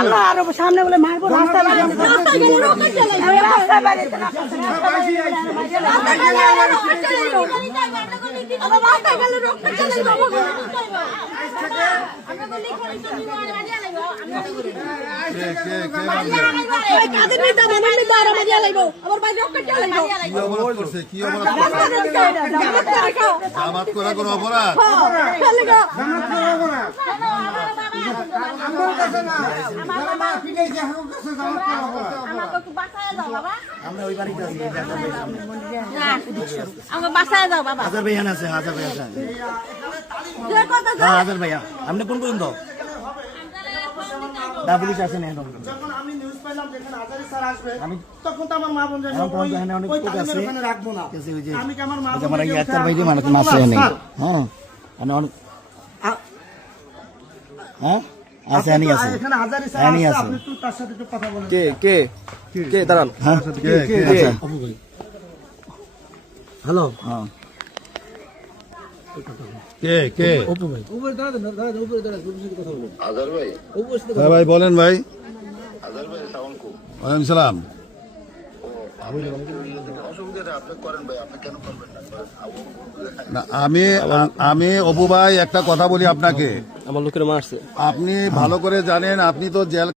মারলো আর সামনে বলে মারবো রাস্তা জামাত করা কোনো অপরাধ? বাসায় যাও বাবা। হাজার ভাইয়া আছে, হাজার ভাইয়া আছে। হাজার ভাইয়া আপনি কোন পর্যন্ত পুলিশ আছে না? যখন আমি নিউজ পাইলাম যেখানে হাজারি স্যার আসবে, আমি তখন তো আমার মা বোন জানি এখন পর্যন্ত এখানে অনেক ওই লোক আছে। ওখানে রাখবো না। ওই যে আমি কি আমার মা ওই যে আমার বোনকে ইয়াত্তার ভাই যে ওখানে মানে মাসে রাখবো না? নেই। স্যার, হ্যাঁ মানে অনেক হ্যাঁ আছে, আপনি আনি তো আছে, এখানে হাজারি স্যার আনি আসছে, আছে। আপনি একটু তার সাথে একটু কথা বলেন। কে দাঁড়ান। হ্যাঁ আচ্ছা হ্যালো, হ্যাঁ কে কে? আজার ভাই, হ্যাঁ ভাই বলেন ভাই। আজার ভাই সাউন্ড খুব ওয়ালাইকুম সালাম। অসুবিধা আপনি করেন ভাই, আপনি কেন করবেন না? না আমি অপু ভাই একটা কথা বলি আপনাকে, আমার লোকের মারছে। আপনি ভালো করে জানেন, আপনি তো জেল